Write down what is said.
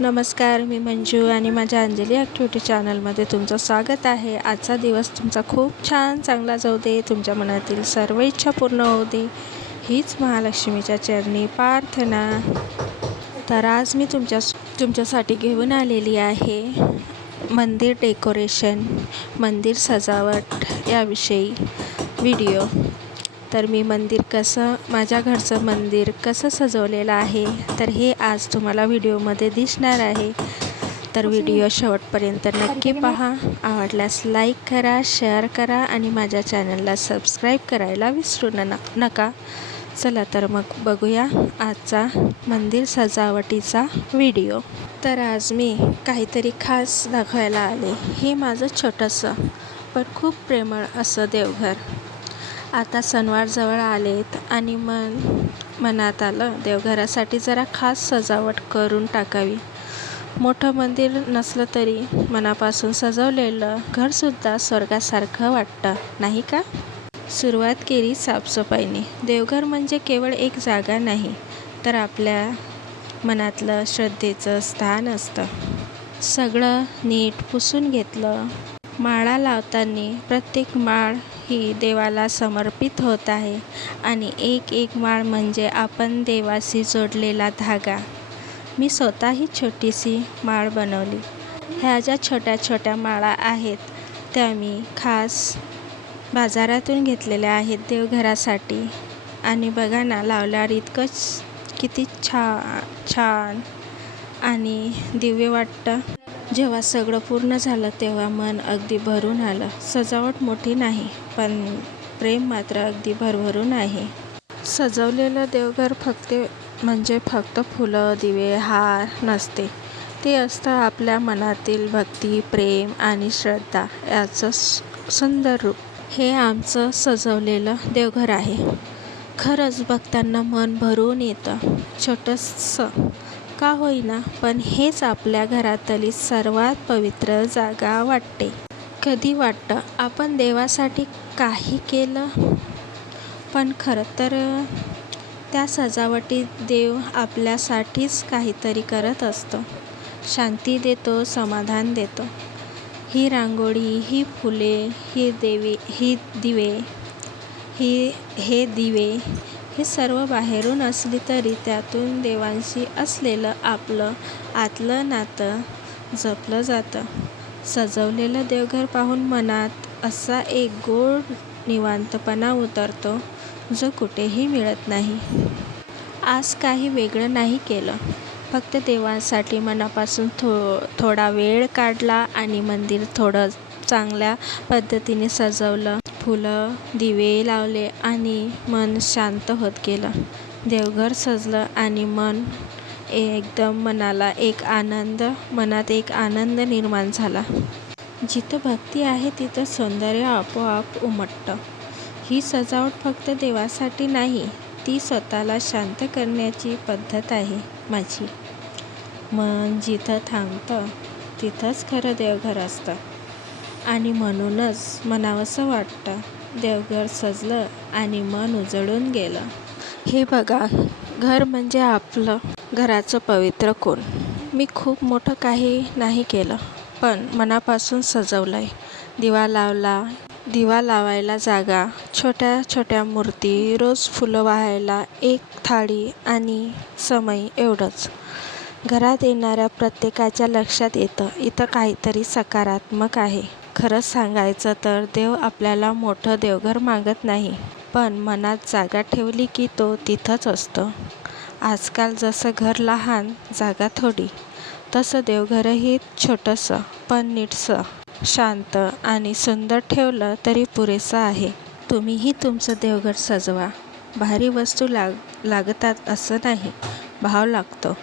नमस्कार मी मंजू आणि माझ्या अंजली ॲक्टिव्हिटी चॅनलमध्ये तुमचं स्वागत आहे. आजचा दिवस तुमचा खूप छान चांगला जाऊ दे. तुमच्या मनातील सर्व इच्छा पूर्ण होऊ दे. हीच महालक्ष्मीच्या चरणी प्रार्थना. तर आज मी तुमच्या तुमच्यासाठी घेऊन आलेली आहे मंदिर डेकोरेशन मंदिर सजावट याविषयी व्हिडिओ तर मी मंदिर कसं माझ्या घरचं मंदिर कसं सजवलेलं आहे तर हे आज तुम्हाला व्हिडिओमध्ये दिसणार आहे. तर व्हिडिओ शेवटपर्यंत नक्की पहा. आवडल्यास लाईक करा शेअर करा आणि माझ्या चॅनलला सबस्क्राईब करायला विसरू न नका. चला तर मग बघूया आजचा मंदिर सजावटीचा व्हिडिओ. तर आज मी काहीतरी खास दाखवायला आले. हे माझं छोटंसं पण खूप प्रेमळ असं देवघर. आता सणवार जवळ आलेत आणि मन मनात आलं देवघरासाठी जरा खास सजावट करून टाकावी. मोठं मंदिर नसलं तरी मनापासून सजवलेलं घरसुद्धा स्वर्गासारखं वाटतं नाही का? सुरुवात केली साफसफाईने. देवघर म्हणजे केवळ एक जागा नाही तर आपल्या मनातलं श्रद्धेचं स्थान असतं. सगळं नीट पुसून घेतलं माळा लावताना प्रत्येक माळ ही देवाला समर्पित होत आहे आणि एक एक माळ म्हणजे आपण देवाशी जोडलेला धागा. मी स्वतःही छोटीशी माळ बनवली. ह्या ज्या छोट्या छोट्या माळा आहेत त्या मी खास बाजारातून घेतलेल्या आहेत देवघरासाठी. आणि बघा ना लावल्यावर इतकंच किती छा छान आणि दिव्य वाटतं. जेव्हा सगळं पूर्ण झालं तेव्हा मन अगदी भरून आलं. सजावट मोठी नाही पण प्रेम मात्र अगदी भरभरून आहे. सजवलेलं देवघर फक्त म्हणजे फक्त फुलं दिवे हार नसते. ते असतं आपल्या मनातील भक्ती प्रेम आणि श्रद्धा याचं सुंदर रूप. हे आमचं सजवलेलं देवघर आहे. खरंच बघताना मन भरून येतं. छोटंसं का होईना पण हेच आपल्या घरातली सर्वात पवित्र जागा वाटते. कधी वाटतं आपण देवासाठी काही केलं? पण खरं तर त्या सजावटीत देव आपल्यासाठीच काहीतरी करत असतो. शांती देतो समाधान देतो. ही रांगोळी ही फुले ही देवी ही दिवे ही हे दिवे हे सर्व बाहेरून असली तरी त्यातून देवांशी असलेलं आपलं आतलं नातं जपलं जातं. सजवलेलं देवघर पाहून मनात असा एक गोड निवांतपणा उतरतो जो कुठेही मिळत नाही. आज काही वेगळं नाही केलं. फक्त देवांसाठी मनापासून थो थोडा वेळ काढला आणि मंदिर थोडं चांगल्या पद्धतीने सजवलं. फुलं दिवे लावले आणि मन शांत होत गेलं. देवघर सजलं आणि मन एकदम मनाला एक आनंद मनात एक आनंद निर्माण झाला. जिथं भक्ती आहे तिथं सौंदर्य आपोआप उमटतं. ही सजावट फक्त देवासाठी नाही ती स्वतःला शांत करण्याची पद्धत आहे माझी. मन जिथं थांबतं तिथंच खरं देवघर असतं. आणि म्हणूनच म्हणावंसं वाटतं. देवघर सजलं आणि मन उजळून गेलं. हे बघा घर म्हणजे आपलं घराचं पवित्र कोण. मी खूप मोठं काही नाही केलं पण मनापासून सजवलं आहे दिवा लावला दिवा लावायला जागा छोट्या छोट्या मूर्ती रोज फुलं वाहायला एक थाळी आणि समय एवढंच. घरात येणाऱ्या प्रत्येकाच्या लक्षात येतं इथं काहीतरी सकारात्मक आहे. खरंच सांगायचं तर देव आपल्याला मोठं देवघर मागत नाही पण मनात जागा ठेवली की तो तिथंच असतो. आजकाल जसं घर लहान जागा थोडी तसं देवघरही छोटंसं पण नीटसं. शांत आणि सुंदर ठेवलं तरी पुरेसं आहे. तुम्हीही तुमचं देवघर सजवा. भारी वस्तू लाग लागतात असं नाही भाव लागतो.